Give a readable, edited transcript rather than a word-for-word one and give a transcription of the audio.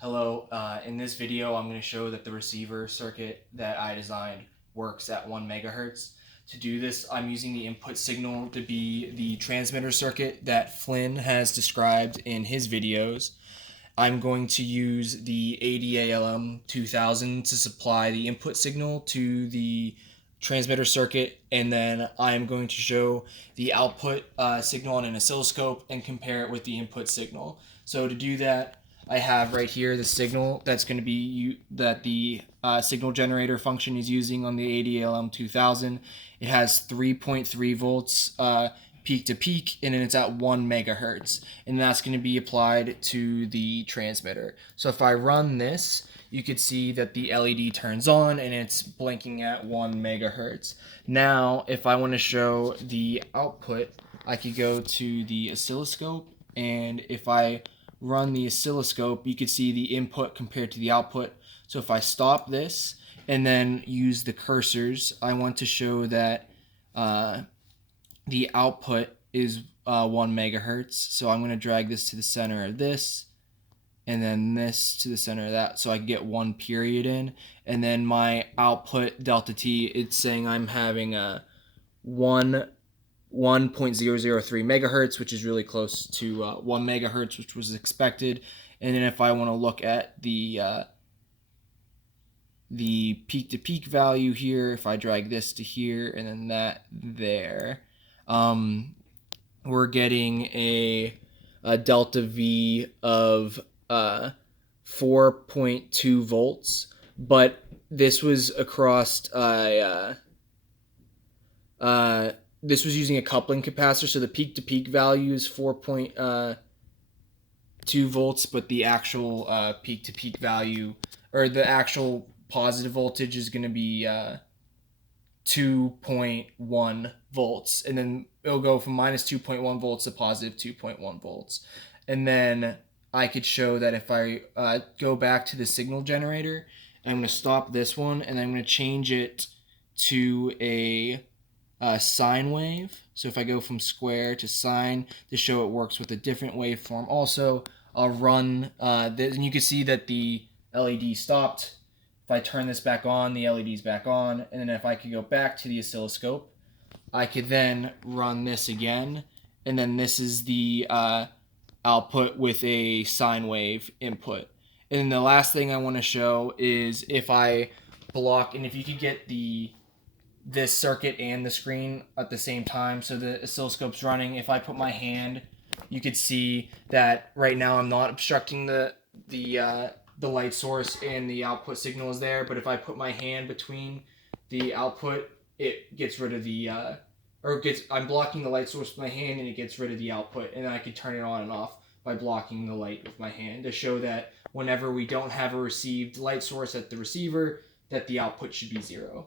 Hello, in this video I'm going to show that the receiver circuit that I designed works at 1 megahertz. To do this, I'm using the input signal to be the transmitter circuit that Flynn has described in his videos. I'm going to use the ADALM 2000 to supply the input signal to the transmitter circuit, and then I'm going to show the output signal on an oscilloscope and compare it with the input signal. So to do that, I have right here the signal that's going to be that the signal generator function is using on the ADLM 2000. It has 3.3 volts peak to peak, and then it's at 1 megahertz, and that's going to be applied to the transmitter. So if I run this, you could see that the LED turns on and it's blinking at 1 megahertz. Now, if I want to show the output, I could go to the oscilloscope, and if I run the oscilloscope, you could see the input compared to the output. So if I stop this and then use the cursors, I want to show that the output is 1 megahertz. So I'm going to drag this to the center of this, and then this to the center of that, so I can get one period in. And then my output delta t, it's saying I'm having a 1.003 megahertz, which is really close to 1 megahertz, which was expected. And then if I want to look at the peak to peak value here, if I drag this to here and then that there, we're getting a delta V of 4.2 volts, but this was across this was using a coupling capacitor, so the peak to peak value is 4.2 volts, but the actual peak to peak value, or the actual positive voltage, is going to be 2.1 volts, and then it'll go from minus 2.1 volts to positive 2.1 volts. And then I could show that if I go back to the signal generator, I'm going to stop this one, and I'm going to change it to a sine wave. So if I go from square to sine to show it works with a different waveform. Also, I'll run this, and you can see that the LED stopped. If I turn this back on, the LED's back on. And then if I could go back to the oscilloscope, I could then run this again, and then this is the output with a sine wave input. And then the last thing I want to show is if I block, and if you could get this circuit and the screen at the same time, so the oscilloscope's running. If I put my hand, you could see that right now I'm not obstructing the light source, and the output signal is there. But if I put my hand between the output, it gets rid of the I'm blocking the light source with my hand, and it gets rid of the output, and I can turn it on and off by blocking the light with my hand to show that whenever we don't have a received light source at the receiver, that the output should be 0.